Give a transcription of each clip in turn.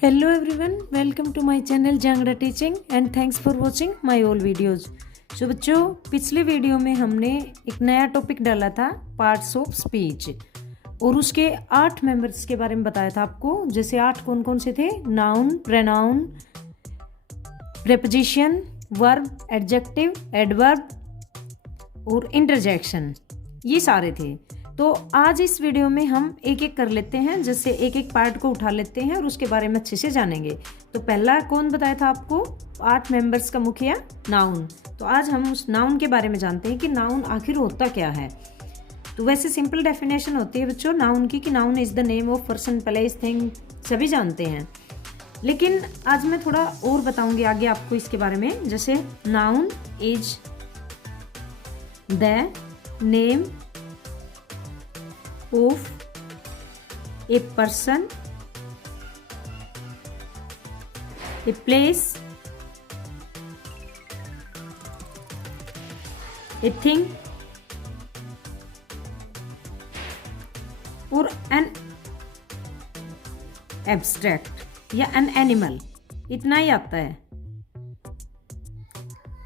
Hello everyone, welcome to my channel Jangra Teaching and thanks for watching my all videos। तो बच्चों, पिछले video में हमने एक नया टॉपिक डाला था पार्ट्स ऑफ स्पीच और उसके 8 मेंबर्स के बारे में बताया था आपको। जैसे 8 कौन कौन से थे? Noun, pronoun, preposition, verb, adjective, adverb और इंटरजेक्शन, ये सारे थे। तो आज इस वीडियो में हम एक एक कर लेते हैं, जैसे एक एक पार्ट को उठा लेते हैं और उसके बारे में अच्छे से जानेंगे। तो पहला कौन बताया था आपको? 8 मेंबर्स का मुखिया नाउन। तो आज हम उस नाउन के बारे में जानते हैं कि नाउन आखिर होता क्या है। तो वैसे सिंपल डेफिनेशन होती है बच्चों नाउन की कि noun is the name of person, place, thing, सभी जानते हैं। लेकिन आज मैं थोड़ा और बताऊंगी आगे आपको इसके बारे में। जैसे noun is the name of a person, a place, a thing or an abstract या an animal। इतना ही आता है।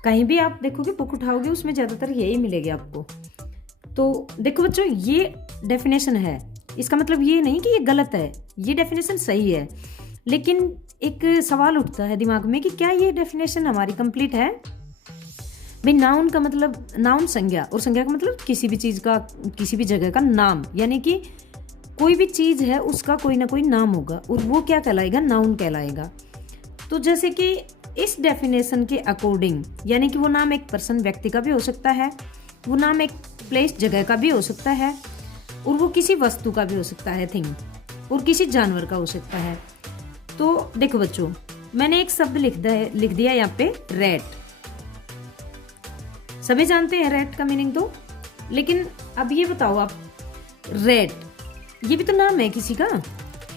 कहीं भी आप देखोगे, बुक उठाओगे, उसमें ज़्यादातर यही मिलेगी आपको। तो देखो बच्चों, ये डेफिनेशन है। इसका मतलब ये नहीं कि ये गलत है, ये डेफिनेशन सही है। लेकिन एक सवाल उठता है दिमाग में कि क्या ये डेफिनेशन हमारी कंप्लीट है? भाई नाउन का मतलब, नाउन संज्ञा, और संज्ञा का मतलब किसी भी चीज़ का, किसी भी जगह का नाम, यानी कि कोई भी चीज़ है उसका कोई ना कोई नाम होगा और वो क्या कहलाएगा? नाउन कहलाएगा। तो जैसे कि इस डेफिनेशन के अकॉर्डिंग, यानी कि वो नाम एक पर्सन, व्यक्ति का भी हो सकता है, वो नाम एक प्लेस, जगह का भी हो सकता है, और वो किसी वस्तु का भी हो सकता है, थिंग, और किसी जानवर का हो सकता है। तो देखो बच्चों, मैंने एक शब्द लिख दिया यहाँ पे, रैट। सभी जानते हैं रैट का मीनिंग तो। लेकिन अब ये बताओ आप, रैट ये भी तो नाम है किसी का।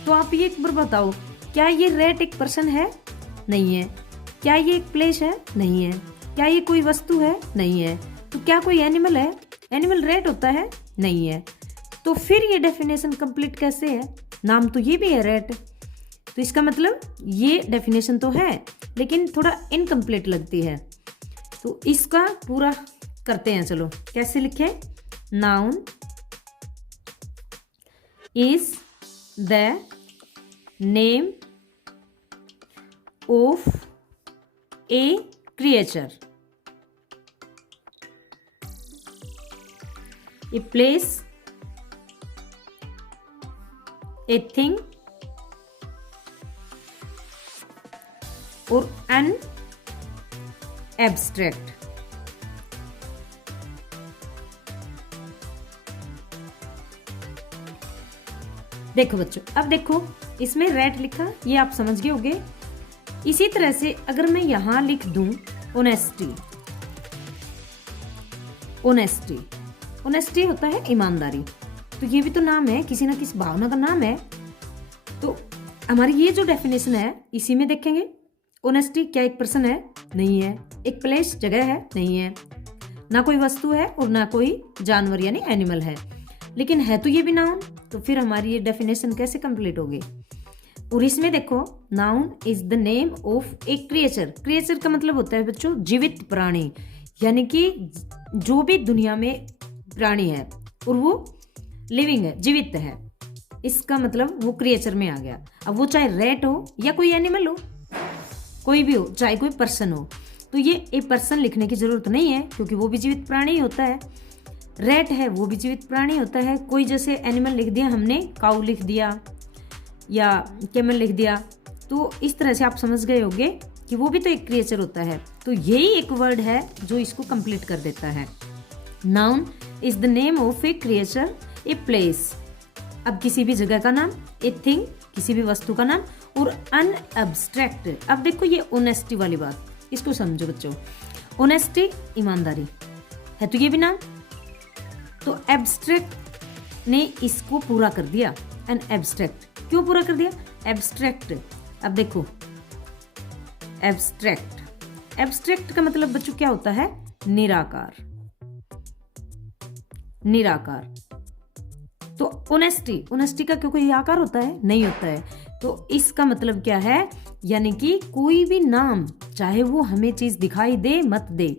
तो आप ये एक बार बताओ, क्या ये रैट एक पर्सन है? नहीं है। क्या ये एक प्लेस है? नहीं है। क्या ये कोई वस्तु है? नहीं है। तो क्या कोई एनिमल है? एनिमल रैट होता है? नहीं है। तो फिर ये डेफिनेशन कंप्लीट कैसे है? नाम तो ये भी है रैट। तो इसका मतलब ये डेफिनेशन तो है लेकिन थोड़ा इनकम्प्लीट लगती है। तो इसका पूरा करते हैं, चलो कैसे लिखे? Noun is the name of a creature, a place, a thing or an abstract। देखो बच्चों, अब देखो इसमें रैट लिखा, ये आप समझ गए होंगे। इसी तरह से अगर मैं यहां लिख दूं ऑनेस्टी, ऑनेस्टी, ऑनेस्टी होता है ईमानदारी। तो ये भी तो नाम है, किसी ना किसी भावना का नाम है। तो हमारी ये जो डेफिनेशन है इसी में देखेंगे। ऑनेस्टी क्या एक पर्सन है? नहीं है। एक प्लेस, जगह है? नहीं है। ना कोई वस्तु है और ना कोई जानवर यानी एनिमल है। लेकिन है तो ये भी नाउन। तो फिर हमारी ये डेफिनेशन कैसे कंप्लीट होगी? और इसमें देखो, noun is the name of a creature. Creature का मतलब होता है बच्चों जीवित प्राणी, यानी कि जो भी दुनिया में प्राणी है और वो लिविंग है, जीवित है, इसका मतलब वो क्रिएचर में आ गया। अब वो चाहे रैट हो या कोई एनिमल हो, कोई भी हो, चाहे कोई पर्सन हो। तो ये एक पर्सन लिखने की जरूरत नहीं है क्योंकि वो भी जीवित प्राणी होता है। रैट है, वो भी जीवित प्राणी होता है। कोई जैसे एनिमल लिख दिया हमने, काऊ लिख दिया या कैमल लिख दिया, तो इस तरह से आप समझ गए होंगे कि वो भी तो एक क्रिएचर होता है। तो यही एक वर्ड है जो इसको कंप्लीट कर देता है। Noun is the name of a creature, a place, अब किसी भी जगह का नाम, ए थिंग, किसी भी वस्तु का नाम, और अन एब्स्ट्रैक्ट। अब देखो ये ऑनेस्टी वाली बात, इसको समझो बच्चों। ऑनेस्टी ईमानदारी है तो ये भी नाम। तो एब्स्ट्रैक्ट ने इसको पूरा कर दिया। एन एब्स्ट्रैक्ट क्यों पूरा कर दिया? एब्स्ट्रैक्ट। अब देखो एब्स्ट्रैक्ट, एब्स्ट्रैक्ट का मतलब बच्चों क्या होता है? निराकार, निराकार। तो ऑनेस्टी, ऑनेस्टी का क्यों कोई आकार होता है? नहीं होता है। तो इसका मतलब क्या है, यानी कि कोई भी नाम, चाहे वो हमें चीज दिखाई दे मत दे,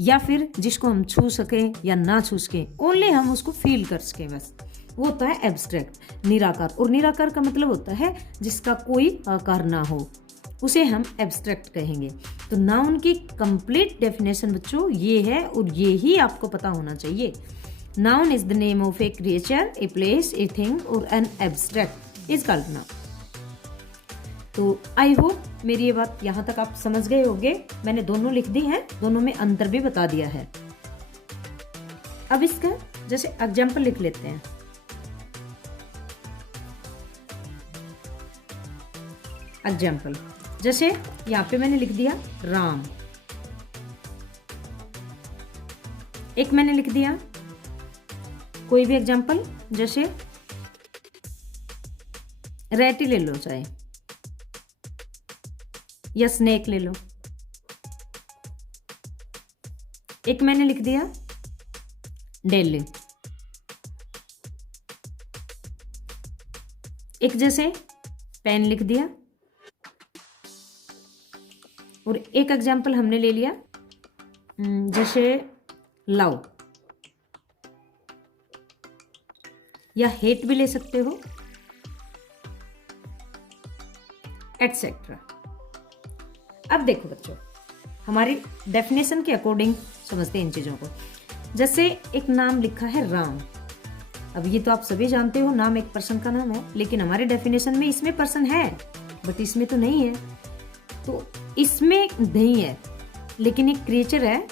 या फिर जिसको हम छू सके या ना छू सके, ओनली हम उसको फील कर सके, बस वो होता है एब्स्ट्रैक्ट, निराकार। और निराकार का मतलब होता है जिसका कोई आकार ना हो, उसे हम एब्स्ट्रैक्ट कहेंगे। तो नाउन की कंप्लीट डेफिनेशन बच्चों ये है, और ये ही आपको पता होना चाहिए। Noun is the name of a creature, a place, a thing और an abstract is called noun. तो आई होप मेरी ये बात यहाँ तक आप समझ गए होंगे। मैंने दोनों लिख दी हैं, दोनों में अंतर भी बता दिया है। अब इसका जैसे एग्जाम्पल लिख लेते हैं। एग्जाम्पल जैसे यहाँ पे मैंने लिख दिया राम, एक मैंने लिख दिया कोई भी एग्जाम्पल, जैसे रैट ही ले लो चाहे, या स्नेक ले लो। एक मैंने लिख दिया डेली, एक जैसे पेन लिख दिया, और एक एग्जाम्पल हमने ले लिया जैसे लव, या हेट भी ले सकते हो, एटसेट्रा। अब देखो बच्चों, हमारी डेफिनेशन के अकॉर्डिंग समझते हैं इन चीजों को। जैसे एक नाम लिखा है राम, अब ये तो आप सभी जानते हो नाम एक पर्सन का नाम है, लेकिन हमारे डेफिनेशन में इसमें पर्सन है बट इसमें तो नहीं है, तो इसमें नहीं है, लेकिन एक क्रिएचर है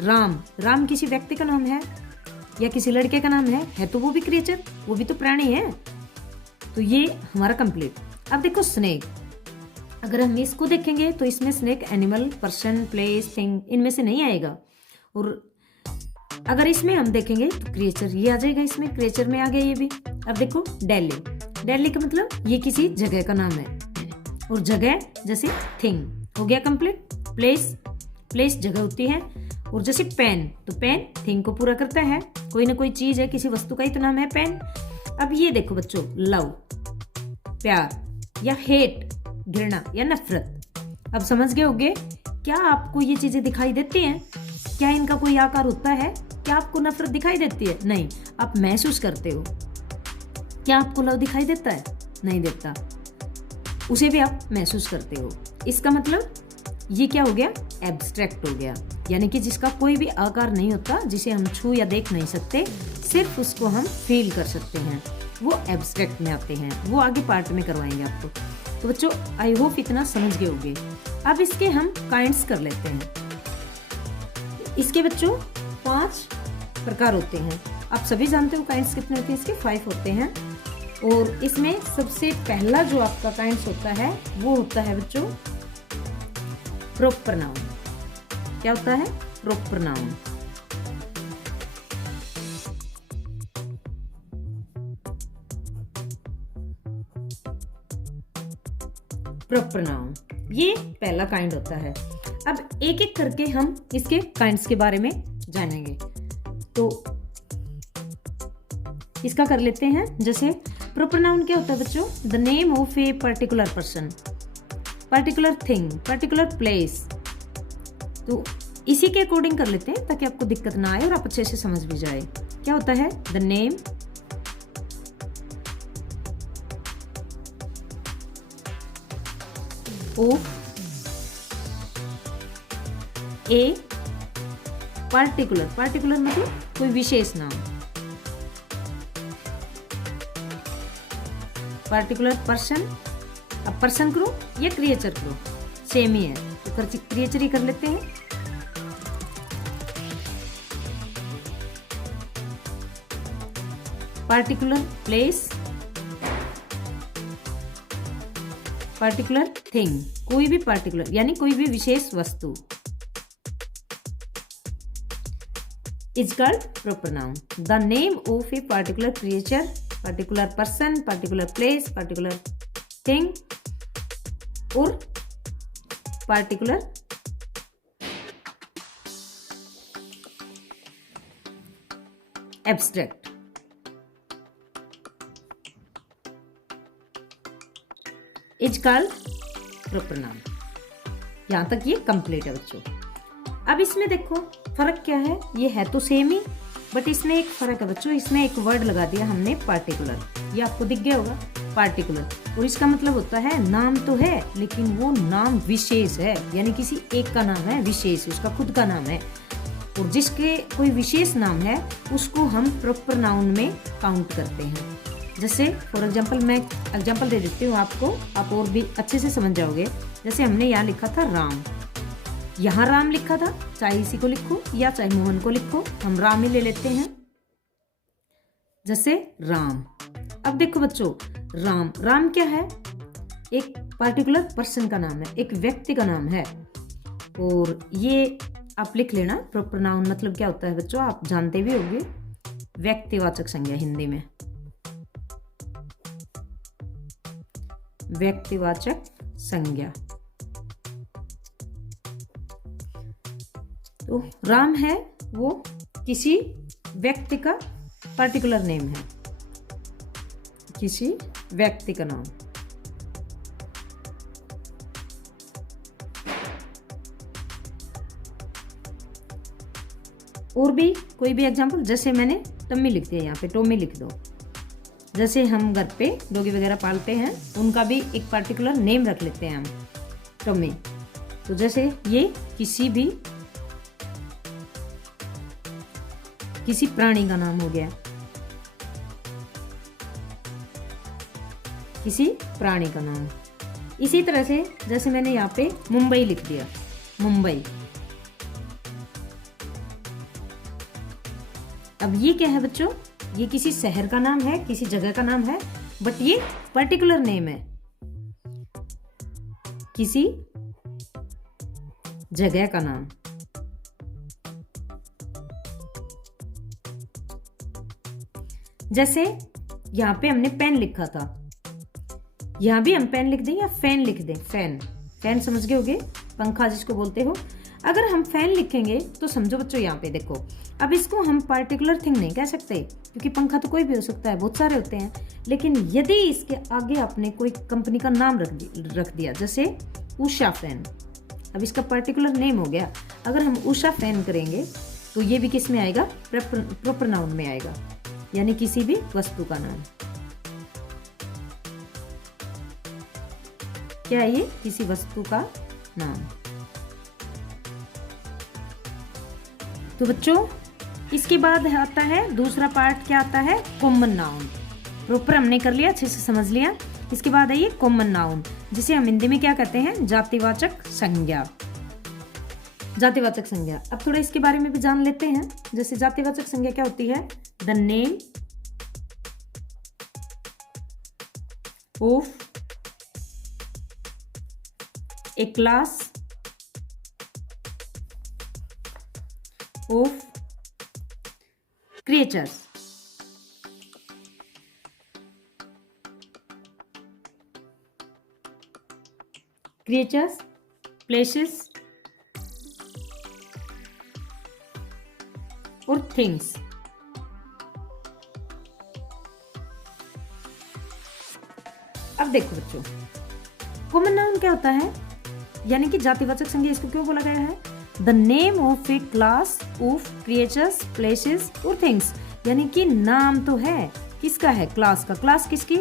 राम। राम किसी व्यक्ति का नाम है या किसी लड़के का नाम है तो वो भी क्रिएचर, वो भी तो प्राणी है। तो ये हमारा कंप्लीट। अब देखो स्नेक, अगर हम इसको देखेंगे तो इसमें snake animal, person, place, thing इनमें से नहीं आएगा। और अगर इसमें हम देखेंगे तो क्रिएचर ये आ जाएगा, इसमें क्रिएचर में आ गया ये भी। अब देखो दिल्ली, दिल्ली का मतलब ये किसी जगह का नाम है, और जगह जैसे थिंग हो गया कंप्लीट। प्लेस, प्लेस जगह होती है, और जैसे पेन, तो पेन थिंग को पूरा करता है, कोई ना कोई चीज है, किसी वस्तु का ही तो नाम है पेन। अब ये देखो बच्चों, लव प्यार, या हेट घृणा या नफरत। अब समझ गए होंगे, क्या आपको ये चीजें दिखाई देती हैं? क्या इनका कोई आकार होता है? क्या आपको नफरत दिखाई देती है? नहीं, आप महसूस करते हो। क्या आपको लव दिखाई देता है? नहीं देता, उसे भी आप महसूस करते हो। इसका मतलब ये क्या हो गया? एब्स्ट्रैक्ट हो गया, यानी कि जिसका कोई भी आकार नहीं होता, जिसे हम छू या देख नहीं सकते, सिर्फ उसको हम फील कर सकते हैं, वो एब्स्ट्रैक्ट में आते हैं। वो आगे पार्ट में करवाएंगे आपको। तो बच्चों आई होप इतना समझ गए होंगे। अब इसके हम काइंड्स कर लेते हैं। इसके बच्चों 5 प्रकार होते हैं। आप सभी जानते हो काइंड्स कितने होते हैं इसके? 5 होते हैं। और इसमें सबसे पहला जो आपका काइंड्स होता है वो होता है बच्चों प्रॉपर नाउन। क्या होता है? Proper noun. प्रॉपर नाउन ये पहला काइंड होता है। अब एक एक करके हम इसके काइंड्स के बारे में जानेंगे। तो इसका कर लेते हैं। जैसे प्रॉपर नाउन क्या होता है बच्चों? The name of a particular person, particular thing, particular place. तो इसी के अकॉर्डिंग कर लेते हैं ताकि आपको दिक्कत ना आए और आप अच्छे से समझ भी जाए। क्या होता है? The name of a particular, particular मतलब कोई विशेष नाम, पर्टिकुलर पर्सन। अब पर्सन करो या क्रिएचर करो, सेम ही है, तो क्रिएचर ही कर लेते हैं। पर्टिकुलर प्लेस, पर्टिकुलर थिंग, कोई भी पर्टिकुलर यानी कोई भी विशेष वस्तु, is called proper noun. The name of a particular creature, particular person, particular place, particular thing or particular abstract. Is called proper noun. यहाँ तक ये कंप्लीट है बच्चों। अब इसमें देखो फर्क क्या है, ये है तो सेम ही, बट इसमें एक फर्क है बच्चों, इसमें एक वर्ड लगा दिया हमने पार्टिकुलर, ये आपको दिख गया होगा पार्टिकुलर, और इसका मतलब होता है नाम तो है लेकिन वो नाम विशेष है, यानी किसी एक का नाम है विशेष, उसका खुद का नाम है, और जिसके कोई विशेष नाम है उसको हम प्रॉपर नाउन में काउंट करते हैं। जैसे फॉर एग्जाम्पल मैं एग्जाम्पल दे देती हूँ आपको, आप और भी अच्छे से समझ जाओगे। जैसे हमने यहाँ लिखा था राम, यहाँ राम लिखा था, चाहे इसी को लिखो या चाहे मोहन को लिखो, हम राम ही ले लेते हैं। जैसे राम, अब देखो बच्चों राम, राम क्या है, एक पार्टिकुलर पर्सन का नाम है, एक व्यक्ति का नाम है, और ये आप लिख लेना। प्रॉपर नाउन मतलब क्या होता है बच्चों, आप जानते भी होंगे, व्यक्तिवाचक संज्ञा हिंदी में, व्यक्तिवाचक संज्ञा। तो राम है वो किसी व्यक्ति का पार्टिकुलर नेम है, किसी व्यक्ति का नाम। और भी कोई भी एग्जांपल, जैसे मैंने टम्मी लिख दिया, यहाँ पे टॉमी लिख दो। जैसे हम घर पे डॉगी वगैरह पालते हैं, उनका भी एक पार्टिकुलर नेम रख लेते हैं हम, टॉमी। तो जैसे ये किसी प्राणी का नाम हो गया, किसी प्राणी का नाम। इसी तरह से जैसे मैंने यहाँ पे मुंबई लिख दिया, मुंबई। अब ये क्या है बच्चों, ये किसी शहर का नाम है, किसी जगह का नाम है, बट ये पर्टिकुलर नेम है, किसी जगह का नाम। जैसे यहां पे हमने पेन लिखा था, यहां भी हम पेन लिख दें या फैन लिख दें, फैन, फैन समझ गए होगे, पंखा जिसको बोलते हो। अगर हम फैन लिखेंगे तो समझो बच्चों यहाँ पे देखो, अब इसको हम पार्टिकुलर थिंग नहीं कह सकते, क्योंकि पंखा तो कोई भी हो सकता है, बहुत सारे होते हैं। लेकिन यदि इसके आगे आपने कोई कंपनी का नाम रख दिया, जैसे उषा फैन, अब इसका पर्टिकुलर नेम हो गया। अगर हम उषा फैन करेंगे तो ये भी किस में आएगा, प्रॉपर नाउन में आएगा, यानी किसी भी वस्तु का नाम। क्या है ये, किसी वस्तु का नाम। तो बच्चों इसके बाद आता है दूसरा पार्ट, क्या आता है, कॉमन नाउन। प्रॉपर हमने कर लिया, अच्छे से समझ लिया। इसके बाद है ये कॉमन नाउन, जिसे हम हिंदी में क्या कहते हैं, जातिवाचक संज्ञा। जातिवाचक संज्ञा, अब थोड़ा इसके बारे में भी जान लेते हैं। जैसे जातिवाचक संज्ञा क्या होती है, the name of A class of creatures। Creatures, places और things। अब देखो बच्चों, कॉमन नाउन क्या होता है, यानी कि जातिवाचक संज्ञा, इसको क्यों बोला गया है, the name of A class of creatures, places और थिंग्स। यानी कि नाम तो है, किसका है, क्लास का। क्लास किसकी,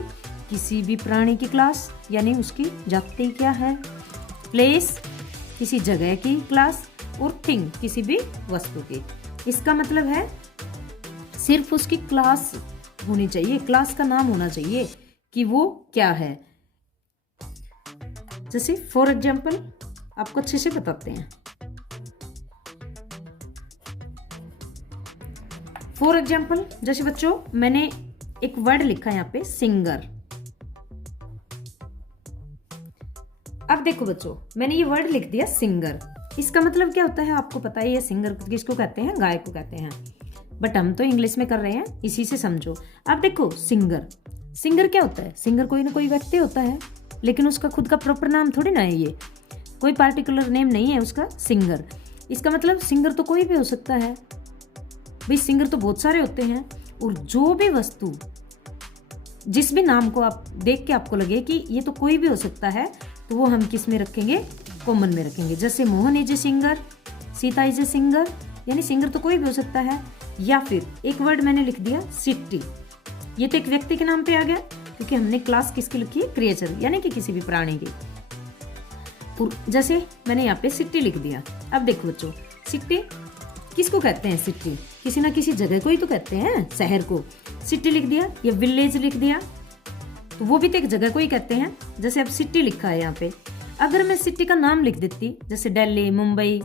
किसी भी प्राणी की क्लास, यानी उसकी जाति क्या है। प्लेस, किसी जगह की क्लास, और थिंग, किसी भी वस्तु की। इसका मतलब है सिर्फ उसकी क्लास होनी चाहिए, क्लास का नाम होना चाहिए कि वो क्या है। जैसे फॉर एग्जाम्पल आपको अच्छे से बताते हैं। फॉर एग्जाम्पल जैसे बच्चों मैंने एक वर्ड लिखा है यहाँ पे, सिंगर। अब देखो बच्चों, मैंने ये वर्ड लिख दिया सिंगर। इसका मतलब क्या होता है, आपको पता है ये सिंगर किसको कहते हैं, गायक को कहते हैं, बट हम तो इंग्लिश में कर रहे हैं, इसी से समझो। अब देखो सिंगर, सिंगर क्या होता है, सिंगर कोई ना कोई व्यक्ति होता है, लेकिन उसका खुद का प्रॉपर नाम थोड़ी ना है, ये कोई पार्टिकुलर नेम नहीं है उसका, सिंगर। इसका मतलब सिंगर तो कोई भी हो सकता है भाई, सिंगर तो बहुत सारे होते हैं। और जो भी वस्तु जिस भी नाम को आप देख के आपको लगे कि ये तो कोई भी हो सकता है, तो वो हम किस में रखेंगे, कॉमन में रखेंगे। जैसे Mohan is a singer, Sita is a singer, यानी सिंगर तो कोई भी हो सकता है। या फिर एक वर्ड मैंने लिख दिया सिटी, ये तो एक व्यक्ति के नाम पे आ गया, क्योंकि हमने क्लास किसकी लिखी है, क्रिएचर, यानी कि किसी भी प्राणी की। तो जैसे मैंने यहाँ पे सिटी लिख दिया। अब देखो बच्चों, सिटी किसको कहते हैं, सिटी किसी ना किसी जगह को ही तो कहते हैं, शहर को। सिटी लिख दिया या विलेज लिख दिया, तो वो भी तो एक जगह को ही कहते हैं। जैसे अब सिटी लिखा है यहाँ पे, अगर मैं सिटी का नाम लिख देती, जैसे दिल्ली, मुंबई,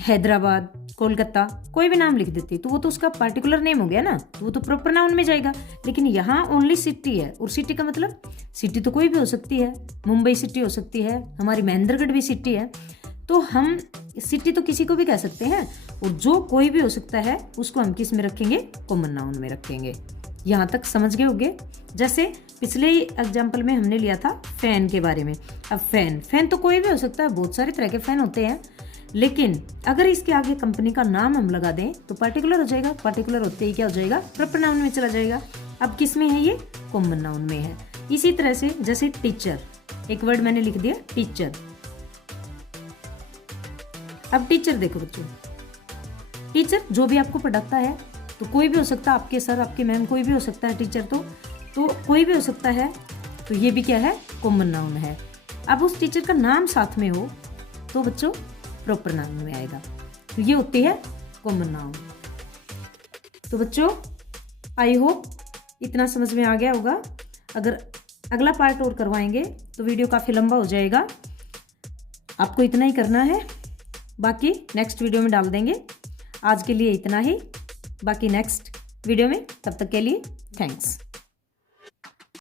हैदराबाद, कोलकाता, कोई भी नाम लिख देती, तो वो तो उसका पार्टिकुलर नेम हो गया ना, तो वो तो प्रॉपर नाउन में जाएगा। लेकिन यहाँ ओनली सिटी है, और सिटी का मतलब सिटी तो कोई भी हो सकती है, मुंबई सिटी हो सकती है, हमारी महेंद्रगढ़ भी सिटी है। तो हम सिटी तो किसी को भी कह सकते हैं, और जो कोई भी हो सकता है उसको हम किस में रखेंगे, कॉमन नाउन में रखेंगे। यहाँ तक समझ गए होंगे। जैसे पिछले ही एग्जाम्पल में हमने लिया था फैन के बारे में। अब फैन तो कोई भी हो सकता है, बहुत सारे तरह के फैन होते हैं, लेकिन अगर इसके आगे कंपनी का नाम हम लगा दें तो पार्टिकुलर हो जाएगा। पार्टिकुलर होते ही क्या हो जाएगा, प्रॉपर नाउन में चला जाएगा। अब किस में है, ये कॉमन नाउन में है। इसी तरह से जैसे टीचर, एक वर्ड मैंने लिख दिया टीचर। अब टीचर देखो बच्चों, टीचर जो भी आपको पढ़ाता है, तो कोई भी हो सकता है, आपके सर, आपके मैम, कोई भी हो सकता है टीचर, तो कोई भी हो सकता है। तो ये भी क्या है, कॉमन नाउन है। अब उस टीचर का नाम साथ में हो तो बच्चों प्रॉपर नाउन में आएगा। तो ये होती है कॉमन नाउन। तो बच्चों आई होप इतना समझ में आ गया होगा। अगर अगला पार्ट और करवाएंगे तो वीडियो काफ़ी लंबा हो जाएगा, आपको इतना ही करना है, बाकी नेक्स्ट वीडियो में डाल देंगे। आज के लिए इतना ही, बाकी नेक्स्ट वीडियो में। तब तक के लिए थैंक्स।